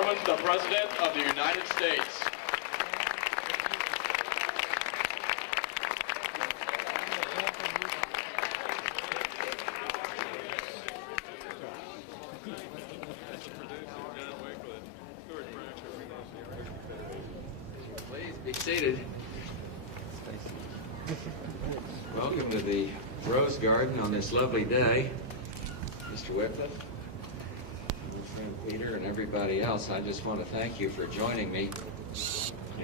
gentlemen, the President of the United States. Please be seated. Welcome to the Rose Garden on this lovely day. Mr. Wycliffe, my friend Peter, and everybody else, I just want to thank you for joining me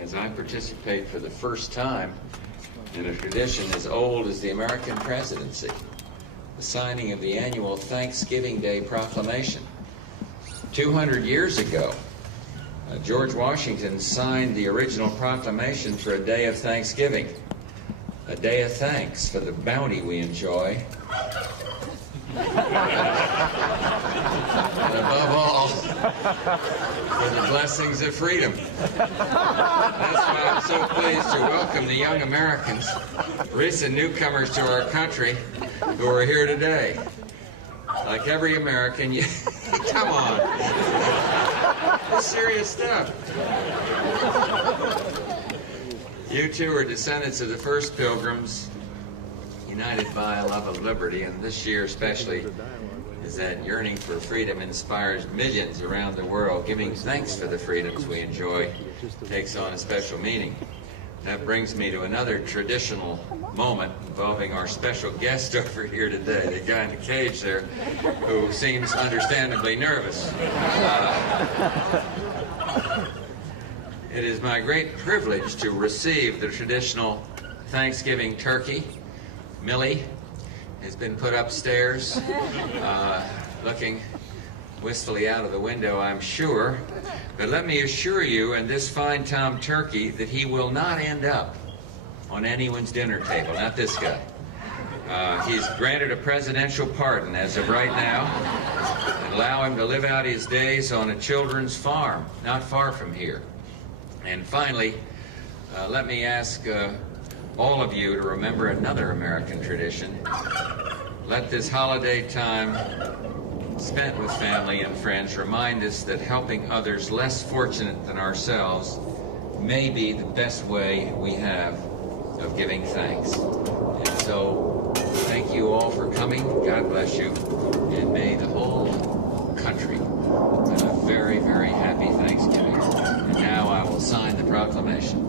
as I participate for the first time in a tradition as old as the American presidency, the signing of the annual Thanksgiving Day Proclamation. 200 years ago, George Washington signed the original proclamation for a day of Thanksgiving, a day of thanks for the bounty we enjoy, and above all, for the blessings of freedom. That's why I'm so pleased to welcome the young Americans, recent newcomers to our country, who are here today. Like every American, you come on. It's serious stuff. You two are descendants of the first pilgrims, united by a love of liberty, and this year especially is that yearning for freedom inspires millions around the world. Giving thanks for the freedoms we enjoy takes on a special meaning. That brings me to another traditional moment involving our special guest over here today, the guy in the cage there who seems understandably nervous. It is my great privilege to receive the traditional Thanksgiving turkey. Millie has been put upstairs, looking wistfully out of the window, I'm sure. But let me assure you, and this fine Tom turkey, that he will not end up on anyone's dinner table, not this guy. He's granted a presidential pardon as of right now, and allow him to live out his days on a children's farm, not far from here. And finally, let me ask all of you to remember another American tradition. Let this holiday time spent with family and friends remind us that helping others less fortunate than ourselves may be the best way we have of giving thanks. And so, thank you all for coming. God bless you. And may the whole country have a very, very happy Thanksgiving. And now I will sign the proclamation.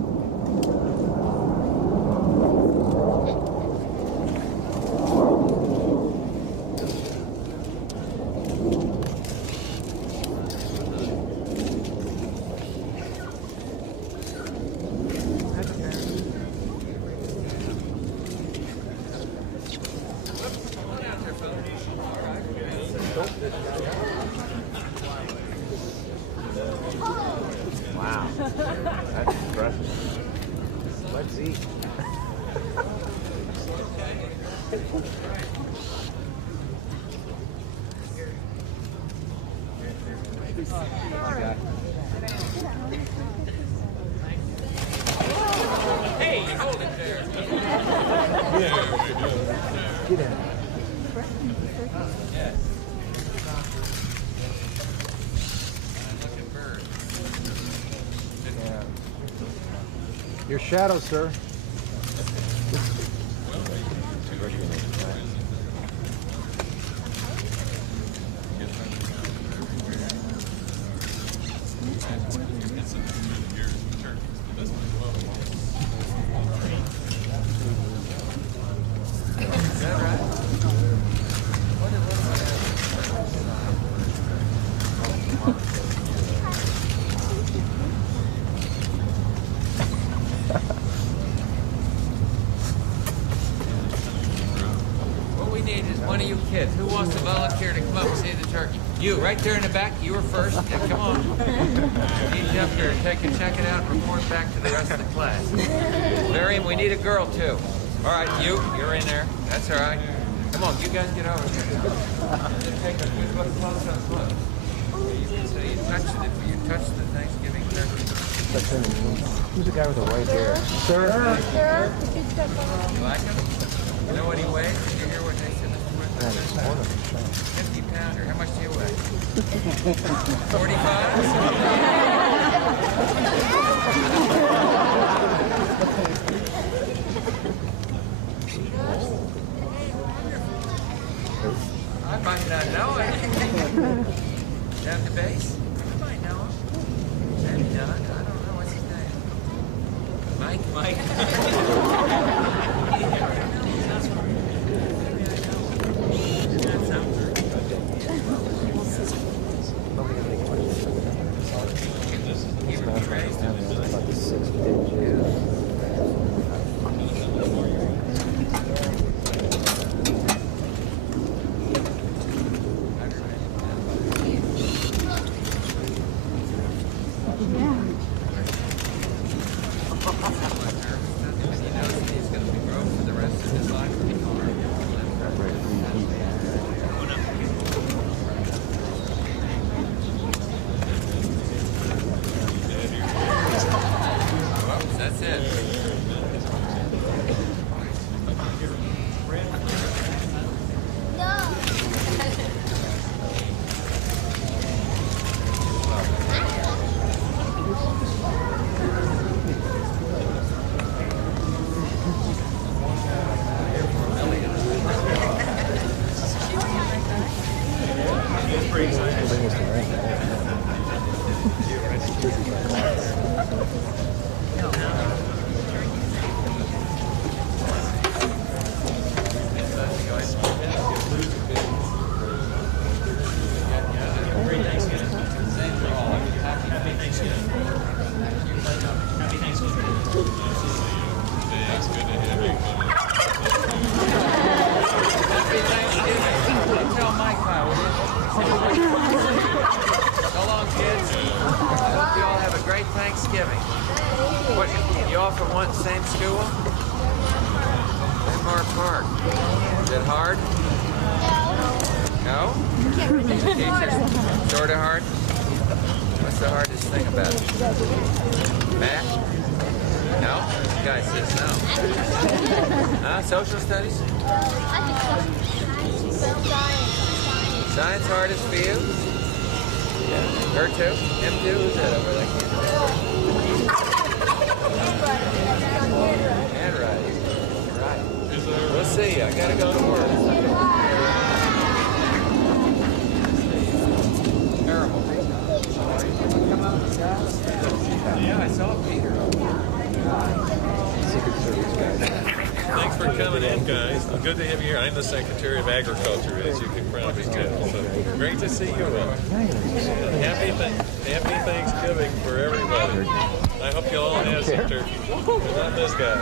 Wow, that's impressive. Let's eat. Hey, hold it there. Get in. Yes. Looking bird. Yeah. Your shadow, sir. Is that right? What we need is one of you kids. Who wants to volunteer to come up and see the turkey? You, right there in the back. You were first. Yeah, come on. Need you up here. Check it out and report back to the rest of the class. Miriam, we need a girl too. All right, you're in there. That's all right. Come on, you guys get over here. Just take a good look, close up look. You can say you touched it. You touched the Thanksgiving turkey. Who's the guy with the white hair? Sir? You like him? You know what he weighs? Did you hear what they said, Mr. Wood? Man, it's more than a shot. 50-pounder. How much do you weigh? 45? I might not know it. Down the base? I might know him. Maybe not. I don't know. What's his name? Mike? Maybe I know. That sounds right. He would be raised in About the 6 digits. That's it. Tell Mike how it is. So long, kids. Hope you all have a great Thanksgiving. What, you all from one same school? Denmark Park. Is it hard? No. No? Sort of hard? What's the hardest thing about it? Math? No? The guy says no. Social studies? Science hardest for you? Yeah. Her too? Him too? Who's that over there? Handwriting. Right. We'll see. I gotta go to work. Terrible. Yeah, I saw Peter. Secret Service guys. Thanks for coming in, guys. Good to have you here. I'm the Secretary of Agriculture, as you can probably tell. So great to see you all. Happy Thanksgiving for everybody. I hope you all have some turkey. Not this guy.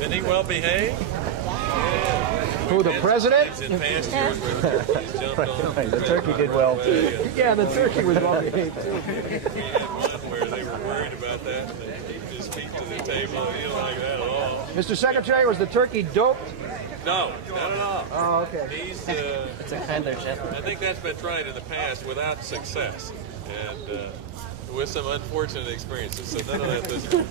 Isn't he well behaved? Yeah. Who, the president? In past years where the turkeys jumped on. The turkey did well too. Yeah, the turkey was well behaved too. We had one where they were worried about that, and they keep his feet to the table. He didn't like that at all. Mr. Secretary, was the turkey doped? No, not at all. Oh, okay. He's, It's a handler shepherd. I think that's been tried in the past without success, and with some unfortunate experiences. So none of that this time.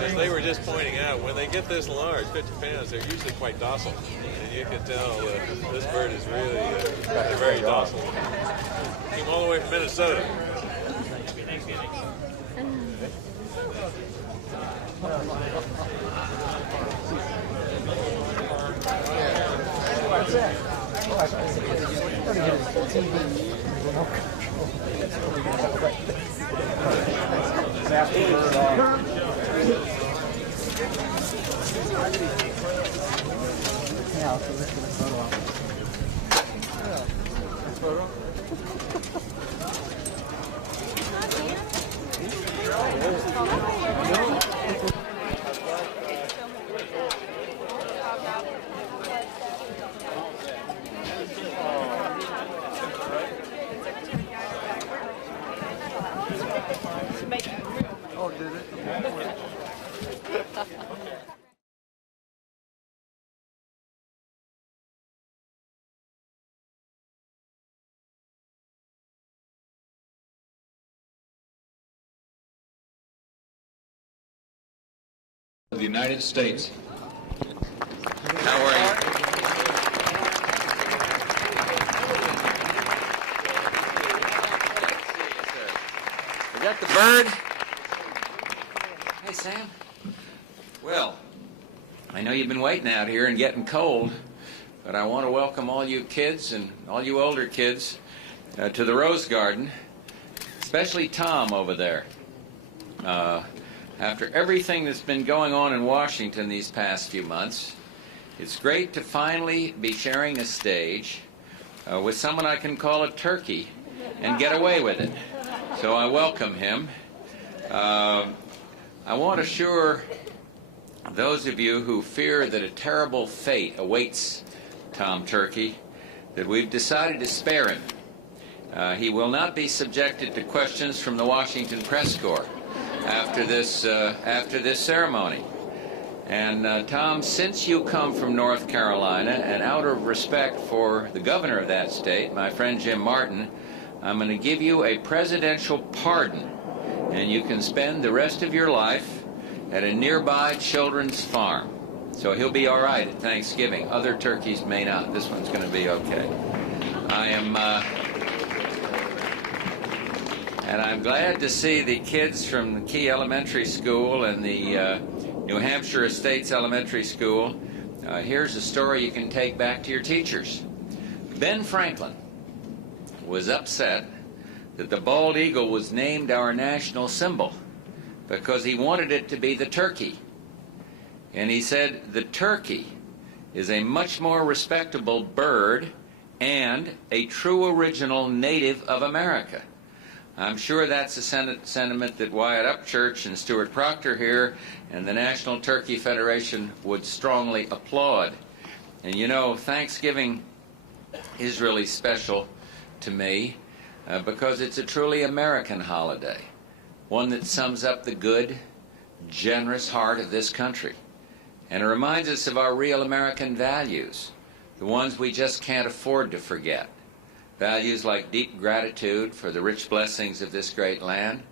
As they were just pointing out, when they get this large, 50 pounds, they're usually quite docile, and you can tell this bird is really very docile. Came all the way from Minnesota. What's that? Oh, did it? The United States. How are you? that the bird? Hey, Sam. Well, I know you've been waiting out here and getting cold, but I want to welcome all you kids and all you older kids to the Rose Garden, especially Tom over there. After everything that's been going on in Washington these past few months, it's great to finally be sharing a stage with someone I can call a turkey and get away with it. So I welcome him. I want to assure those of you who fear that a terrible fate awaits Tom Turkey that we've decided to spare him. He will not be subjected to questions from the Washington Press Corps after this ceremony. And Tom, since you come from North Carolina, and out of respect for the governor of that state, my friend Jim Martin, I'm going to give you a presidential pardon, and you can spend the rest of your life at a nearby children's farm. So he'll be all right at Thanksgiving. Other turkeys may not. This one's going to be okay. And I'm glad to see the kids from the Key Elementary School and the New Hampshire Estates Elementary School. Here's a story you can take back to your teachers. Ben Franklin was upset that the bald eagle was named our national symbol because he wanted it to be the turkey. And he said the turkey is a much more respectable bird and a true original native of America. I'm sure that's a sentiment that Wyatt Upchurch and Stuart Proctor here and the National Turkey Federation would strongly applaud. And you know, Thanksgiving is really special to me because it's a truly American holiday, one that sums up the good, generous heart of this country. And it reminds us of our real American values, the ones we just can't afford to forget. Values like deep gratitude for the rich blessings of this great land,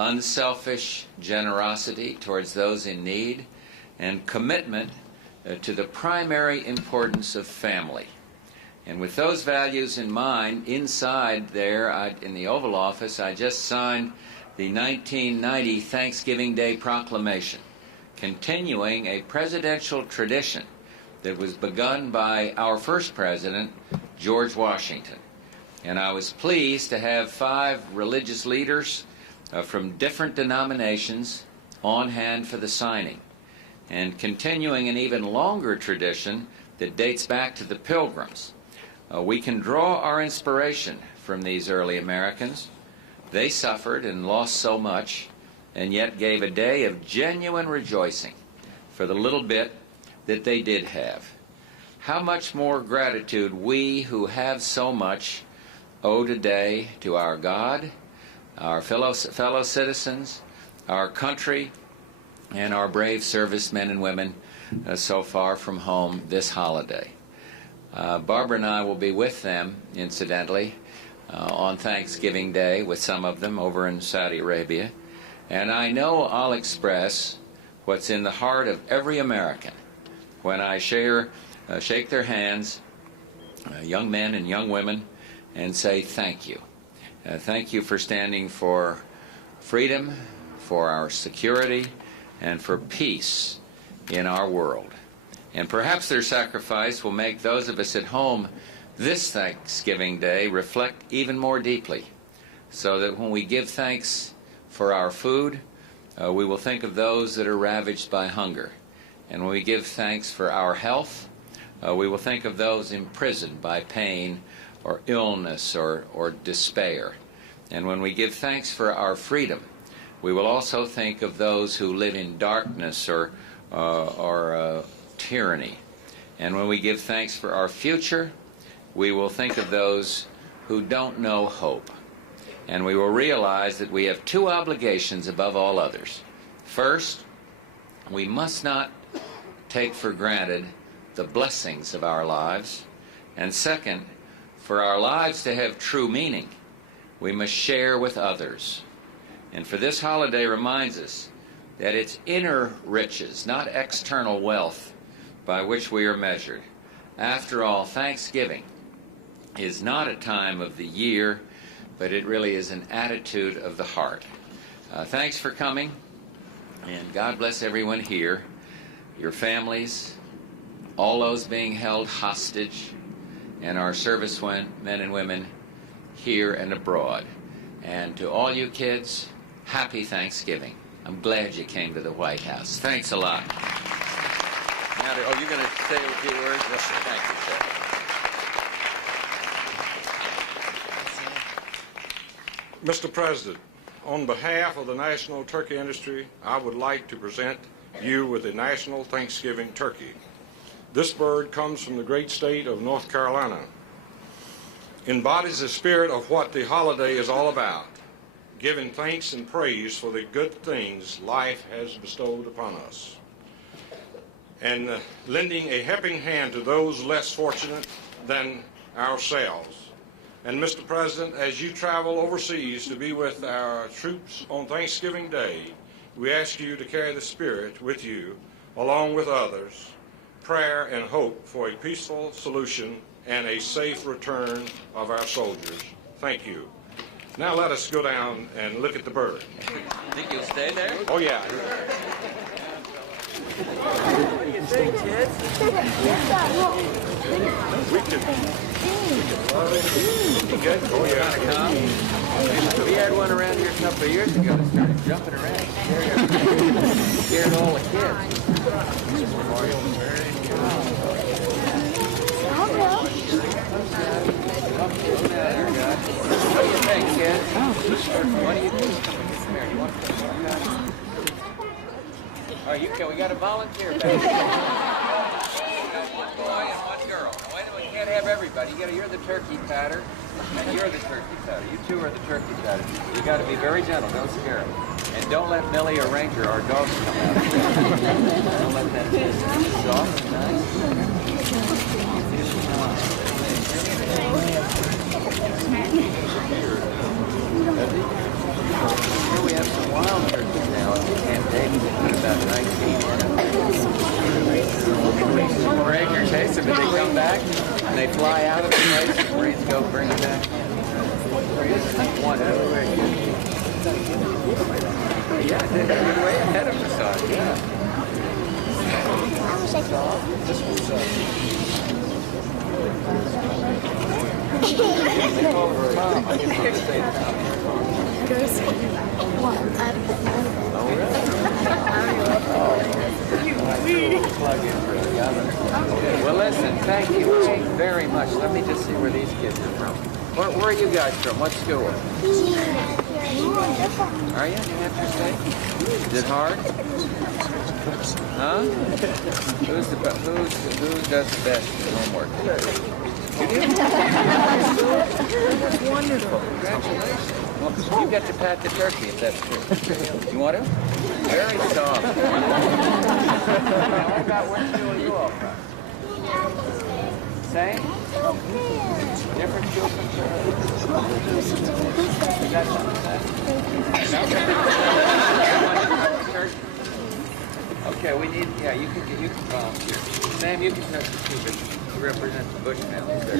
unselfish generosity towards those in need, and commitment to the primary importance of family. And with those values in mind, inside there in the Oval Office, I just signed the 1990 Thanksgiving Day Proclamation, continuing a presidential tradition that was begun by our first president, George Washington. And I was pleased to have 5 religious leaders from different denominations on hand for the signing, and continuing an even longer tradition that dates back to the Pilgrims. We can draw our inspiration from these early Americans. They suffered and lost so much, and yet gave a day of genuine rejoicing for the little bit that they did have. How much more gratitude we who have so much owe today to our God, our fellow citizens, our country, and our brave servicemen and women so far from home this holiday. Barbara and I will be with them, incidentally, on Thanksgiving Day with some of them over in Saudi Arabia. And I know I'll express what's in the heart of every American when I shake their hands, young men and young women, and say thank you. Thank you for standing for freedom, for our security, and for peace in our world. And perhaps their sacrifice will make those of us at home this Thanksgiving Day reflect even more deeply, so that when we give thanks for our food, we will think of those that are ravaged by hunger. And when we give thanks for our health, we will think of those imprisoned by pain or illness or despair. And when we give thanks for our freedom, we will also think of those who live in darkness or tyranny. And when we give thanks for our future, we will think of those who don't know hope. And we will realize that we have 2 obligations above all others. First, we must not take for granted the blessings of our lives. And second, for our lives to have true meaning, we must share with others. And for this holiday reminds us that it's inner riches, not external wealth, by which we are measured. After all, Thanksgiving is not a time of the year, but it really is an attitude of the heart. Thanks for coming, and God bless everyone here, your families, all those being held hostage, and our servicemen and women here and abroad. And to all you kids, happy Thanksgiving. I'm glad you came to the White House. Thanks a lot. Now, you're going to say a few words? Yes, sir. Thank you, sir. Mr. President, on behalf of the national turkey industry, I would like to present you with a national Thanksgiving turkey. This bird comes from the great state of North Carolina. Embodies the spirit of what the holiday is all about, giving thanks and praise for the good things life has bestowed upon us, and lending a helping hand to those less fortunate than ourselves. And Mr. President, as you travel overseas to be with our troops on Thanksgiving Day, we ask you to carry the spirit with you, along with others, prayer and hope for a peaceful solution and a safe return of our soldiers. Thank you. Now let us go down and look at the bird. Think you'll stay there? Oh, yeah. What do you think, kids? We can good. Oh, yeah. We had one around here a couple of years ago that started jumping around. Scared all the kids. What do you think, kids? What do you think? Come here. You want to come here? Oh, you can. We got a volunteer back here. We got one boy and one girl. Now, wait a minute, we can't have everybody. You're the turkey patter, and you're the turkey patter. You two are the turkey patter. You got to be very gentle. Don't scare them. And don't let Millie or Ranger, our dogs, come out. Don't let that soft and nice. Here we have some wild turkeys now at Camp David. About 19 Ranger chase them, and they come back, and they fly out of the place, and Marines go bring them back. One yeah, they're way ahead of us on. Yeah. This one's they call her Tom. I didn't want to say Tom. There's one. Well, listen, thank you very much. Let me just see where these kids are from. Where are you guys from? What school? Are you? New Hampshire State? Is it hard? Huh? Who does the best homework? You do? That's wonderful. Congratulations. Well, you get to pat the turkey if that's true. You want to? Very soft. Now, what about where school are you all from? Same? Different school from you got something to say? Okay, we need, yeah, you can volunteer. Sam, you can touch the two, but you represent the Bush family, sir.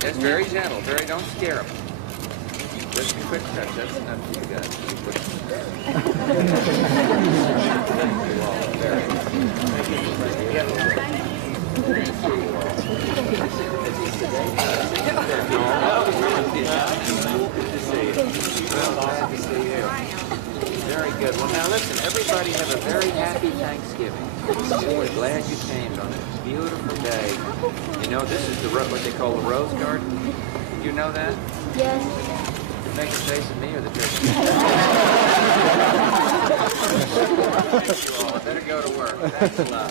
That's very gentle, don't scare them. Just a quick touch, that's enough for you guys. Very good. Well, now listen, everybody have a very happy Thanksgiving. We're glad you came on this beautiful day. You know, this is what they call the Rose Garden. You know that? Yes. Make a face at me or the turkey? Thank you all. I better go to work. Thanks a lot.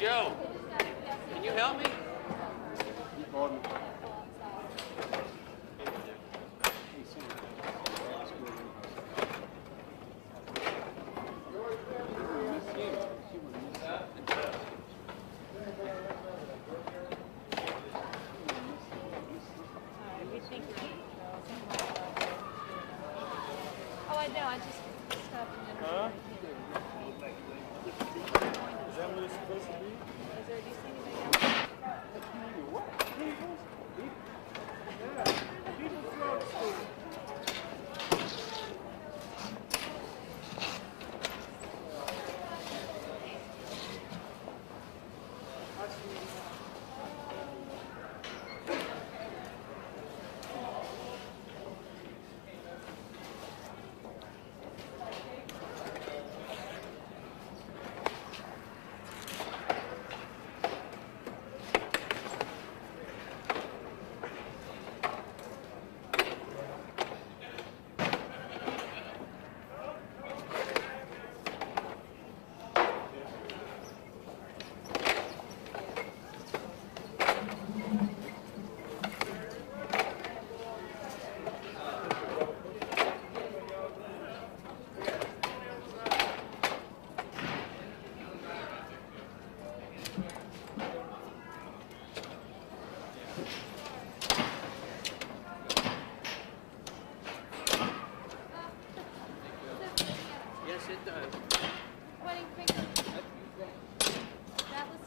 Joe, can you help me? Oh, I know. I just stopped and then. Huh? Is that what it's supposed to be? Is there, do you see anything else? What? People's? Yeah. People's drugstore. Yes, it does. Wedding finger. That was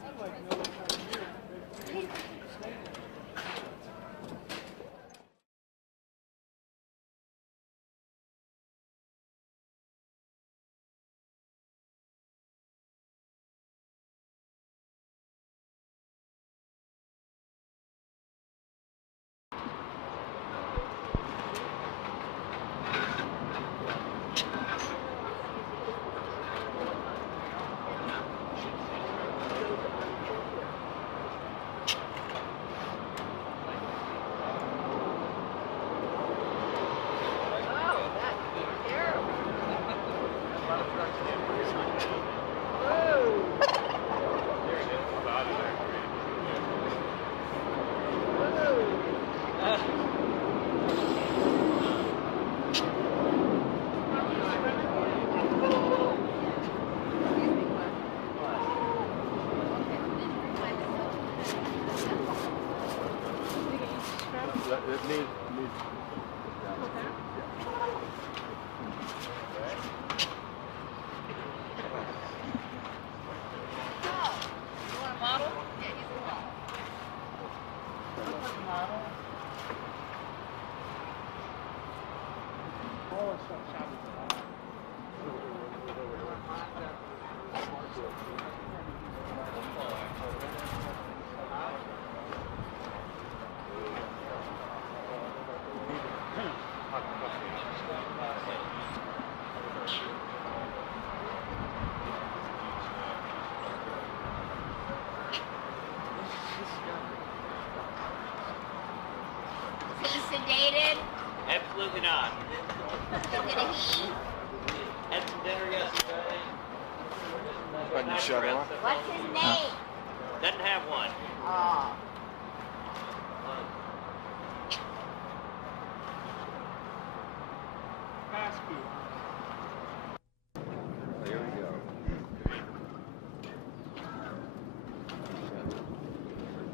Is he sedated? Absolutely not. Did he? Had some dinner yesterday. Button shut off. What's his name? Doesn't have one. Oh.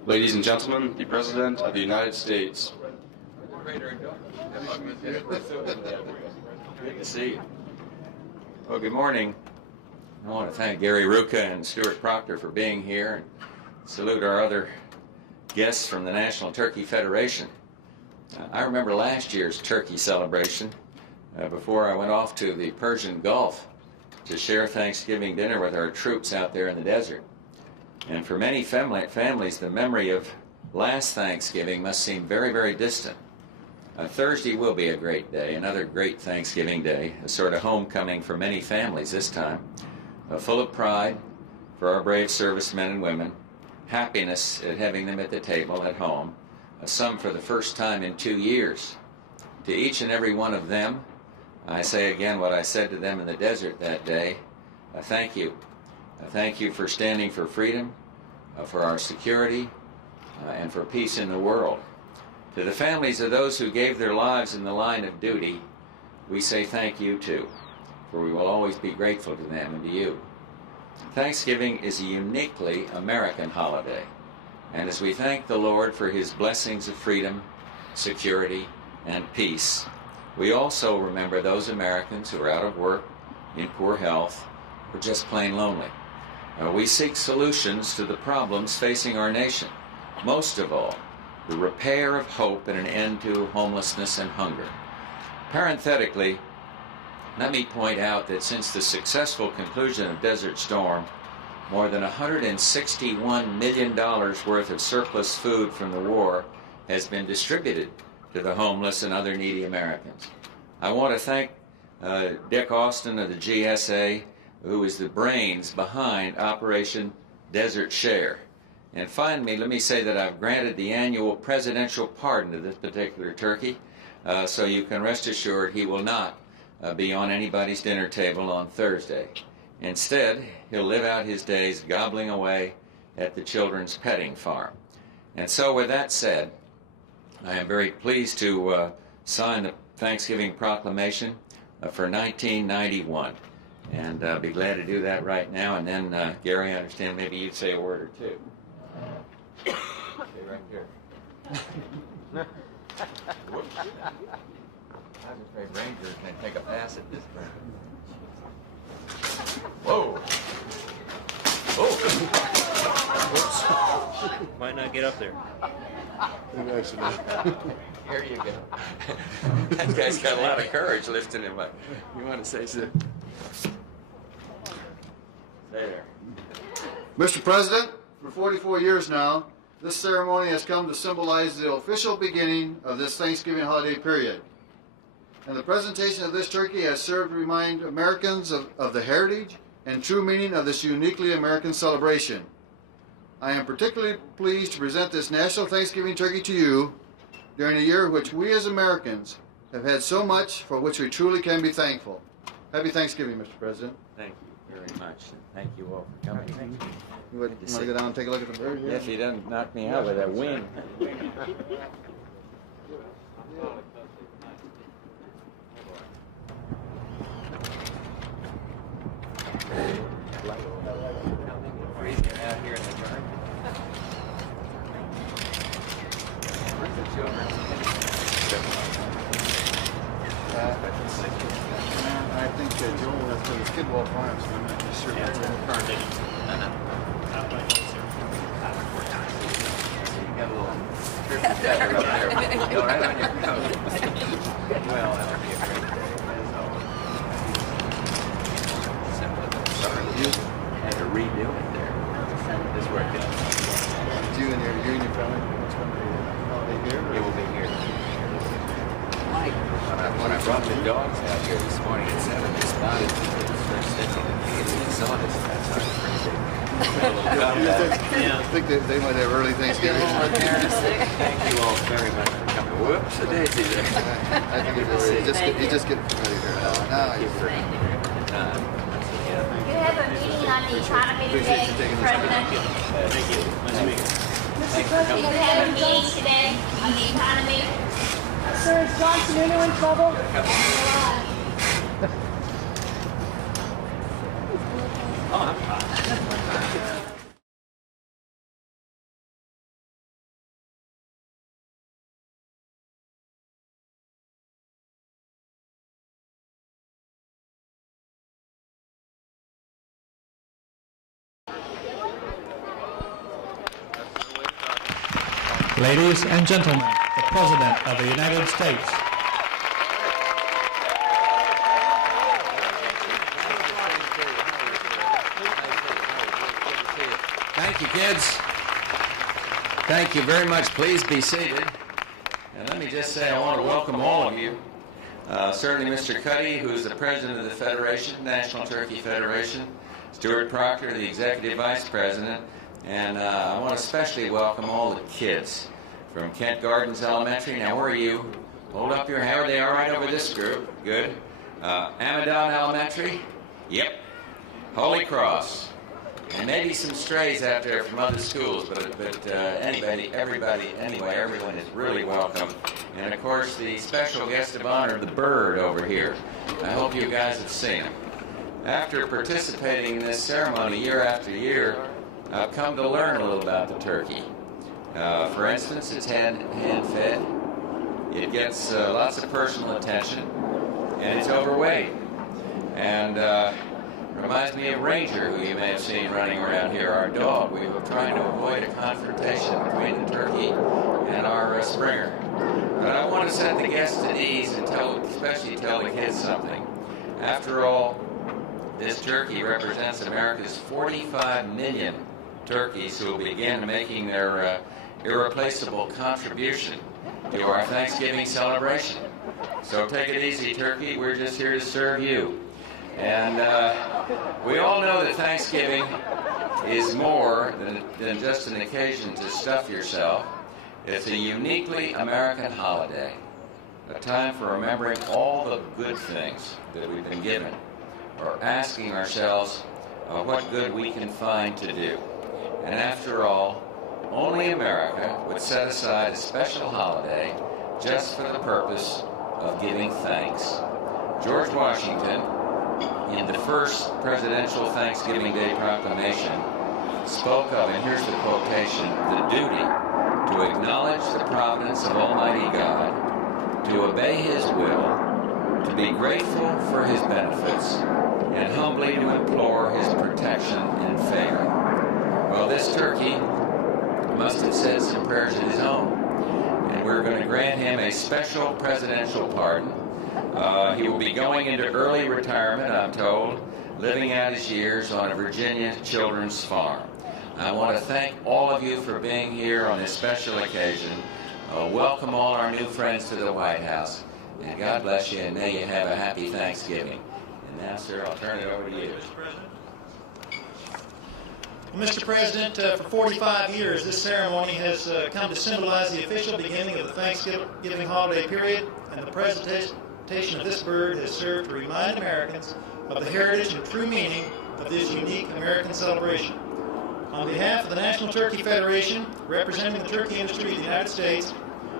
Ladies and gentlemen, the President of the United States. Good to see you. Well, good morning. I want to thank Gary Ruka and Stuart Proctor for being here and salute our other guests from the National Turkey Federation. I remember last year's turkey celebration before I went off to the Persian Gulf to share Thanksgiving dinner with our troops out there in the desert. And for many families, the memory of last Thanksgiving must seem very, very distant. Thursday will be a great day, another great Thanksgiving day, a sort of homecoming for many families this time, full of pride for our brave servicemen and women, happiness at having them at the table at home, some for the first time in 2 years. To each and every one of them, I say again what I said to them in the desert that day, thank you. Thank you for standing for freedom, for our security and for peace in the world. To the families of those who gave their lives in the line of duty, we say thank you too, for we will always be grateful to them and to you. Thanksgiving is a uniquely American holiday, and as we thank the Lord for his blessings of freedom, security, and peace, we also remember those Americans who are out of work, in poor health, or just plain lonely. We seek solutions to the problems facing our nation. Most of all, the repair of hope and an end to homelessness and hunger. Parenthetically, let me point out that since the successful conclusion of Desert Storm, more than $161 million worth of surplus food from the war has been distributed to the homeless and other needy Americans. I want to thank Dick Austin of the GSA, who is the brains behind Operation Desert Share. And finally, let me say that I've granted the annual presidential pardon to this particular turkey, so you can rest assured he will not be on anybody's dinner table on Thursday. Instead, he'll live out his days gobbling away at the children's petting farm. And so with that said, I am very pleased to sign the Thanksgiving Proclamation for 1991. And I'll be glad to do that right now. And then, Gary, I understand maybe you'd say a word or two. Okay, right here. Whoops. I was afraid Rangers may take a pass at this point. Whoa. Whoops. Might not get up there. Here you go. That guy's got a lot of courage lifting him up. You want to say something? Stay there. Mr. President, for 44 years now, this ceremony has come to symbolize the official beginning of this Thanksgiving holiday period. And the presentation of this turkey has served to remind Americans of the heritage and true meaning of this uniquely American celebration. I am particularly pleased to present this National Thanksgiving Turkey to you during a year in which we as Americans have had so much for which we truly can be thankful. Happy Thanksgiving, Mr. President. Thank you very much. Thank you all for coming. You want to go down and take a look at the bird here? If he doesn't knock me out with that wing. Freezing out here in the dark. Where's the children? I think Joel has to the Skidwell Farms, so I'm not just sure. Yeah, got a little turkey feather up there. Go right on your coat. Well, that would be a great day. Simple enough. Sorry, you had to redo it there. This worked out. You and your family, what's going to be holiday here? It will be here. When I brought the dogs out here this morning at 7, they spotted me. They started sniffing at me, and they saw this. That's how it's pretty big. I think they might have early Thanksgiving. Thank you all very much for coming. Whoops, a daisy there. I think you just get ready here. Now Thank you for you You have a meeting on the economy today, President. Thank you. Nice to meet you. You have a meeting today on the economy. Sir, is Johnson in trouble? Ladies and gentlemen, the President of the United States. Thank you, kids. Thank you very much. Please be seated. And let me just say I want to welcome all of you. Certainly Mr. Cuddy, who's the President of the Federation, National Turkey Federation, Stuart Proctor, the Executive Vice President, and I want to especially welcome all the kids from Kent Gardens Elementary. Now, where are you? Hold up your hand. Are they all right over this group? Good. Amadon Elementary? Yep. Holy Cross? And maybe some strays out there from other schools, but everyone is really welcome. And of course, the special guest of honor, the bird over here. I hope you guys have seen him. After participating in this ceremony year after year, I've come to learn a little about the turkey. For instance, it's hand-fed. It gets lots of personal attention, and it's overweight. And reminds me of Ranger, who you may have seen running around here, our dog. We were trying to avoid a confrontation between the turkey and our Springer. But I want to set the guests at ease and especially tell the kids something. After all, this turkey represents America's 45 million turkeys who will begin making their irreplaceable contribution to our Thanksgiving celebration. So take it easy, turkey. We're just here to serve you. And we all know that Thanksgiving is more than just an occasion to stuff yourself. It's a uniquely American holiday, a time for remembering all the good things that we've been given, or asking ourselves what good we can find to do. And after all, only America would set aside a special holiday just for the purpose of giving thanks. George Washington, in the first presidential Thanksgiving Day proclamation, spoke of, and here's the quotation, the duty to acknowledge the providence of Almighty God, to obey His will, to be grateful for His benefits, and humbly to implore His protection and favor. Well, this turkey must have said some prayers of his own, and we're going to grant him a special presidential pardon. He will be going into early retirement, I'm told, living out his years on a Virginia children's farm. I want to thank all of you for being here on this special occasion. Welcome all our new friends to the White House, and God bless you, and may you have a happy Thanksgiving. And now, sir, I'll turn it over to you. Mr. President, for 45 years, this ceremony has come to symbolize the official beginning of the Thanksgiving holiday period, and the presentation of this bird has served to remind Americans of the heritage and true meaning of this unique American celebration. On behalf of the National Turkey Federation, representing the turkey industry of the United States,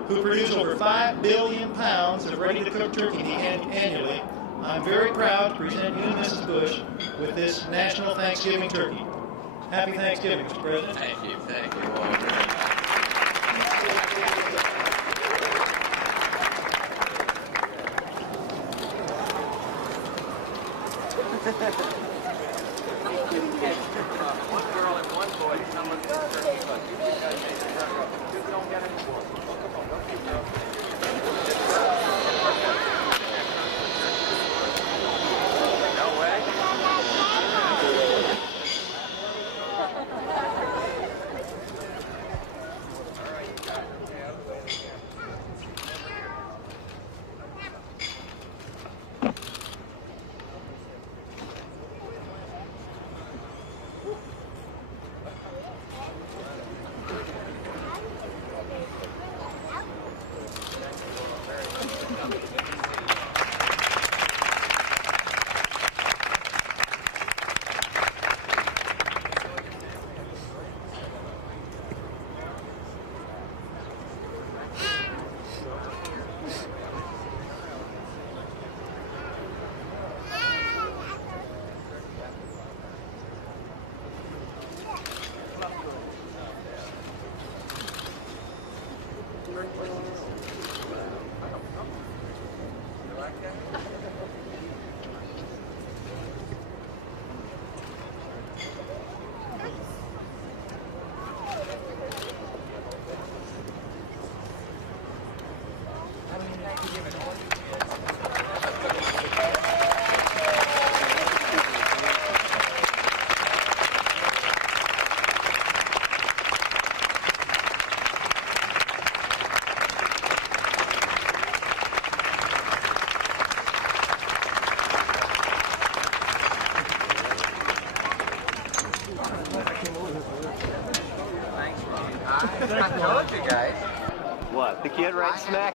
who produce over 5 billion pounds of ready-to-cook turkey annually, I'm very proud to present you and Mrs. Bush with this National Thanksgiving Turkey. Happy Thanksgiving, Mr. President. Thank you. Thank you, Walter. One girl and one boy. Someone's in the turkey, but you guys made the turkey. You don't get any more. Come on, don't keep girl. No way. I told you guys. What? The kid right smack